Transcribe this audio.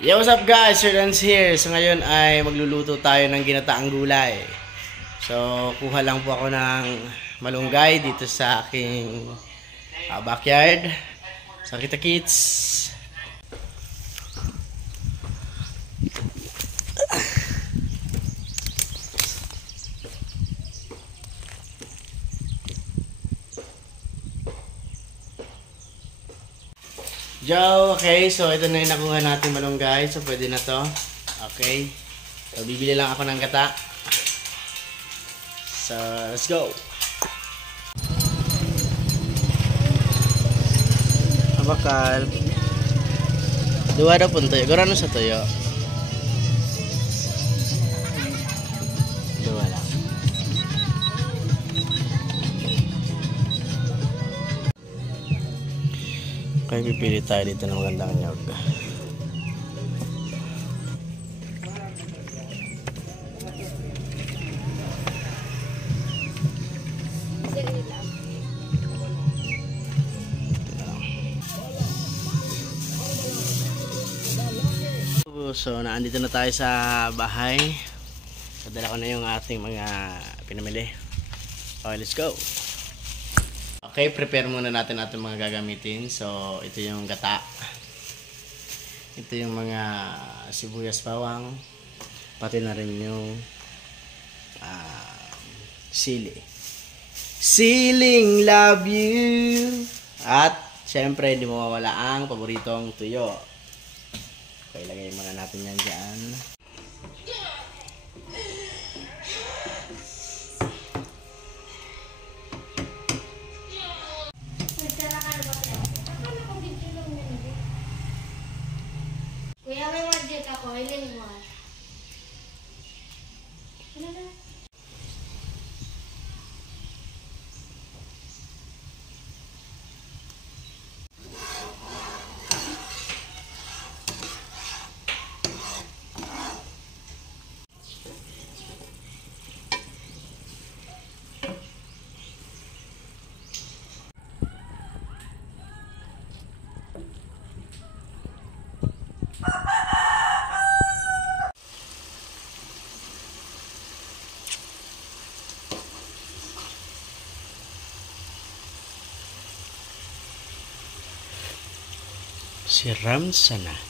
Yo, what's up guys? Sir Lance here. So ngayon ay magluluto tayo ng ginataang gulay. So kuha lang po ako ng malunggay dito sa aking backyard. So kita kits. Yo, okay, so ito na yung nakuha natin malunggay. So pwede na to. Okay. So bibili lang ako ng gata. So let's go. Abakal. Dua daw pun toyo. Gurano sa toyo. Dua lang. Kaya pipili tayo dito ng magandang nyog. So naandito na tayo sa bahay. So dala ko na yung ating mga pinamili. Okay, let's go. Okay, prepare muna natin ating mga gagamitin. So, ito yung gata. Ito yung mga sibuyas bawang. Pati na rin yung sili. Siling love you! At, syempre, hindi mawawala ang paboritong tuyo. Okay, lagay muna natin yan dyan. Kuya, may budget ako. Ilan mo? Ano na? Si Ramsana.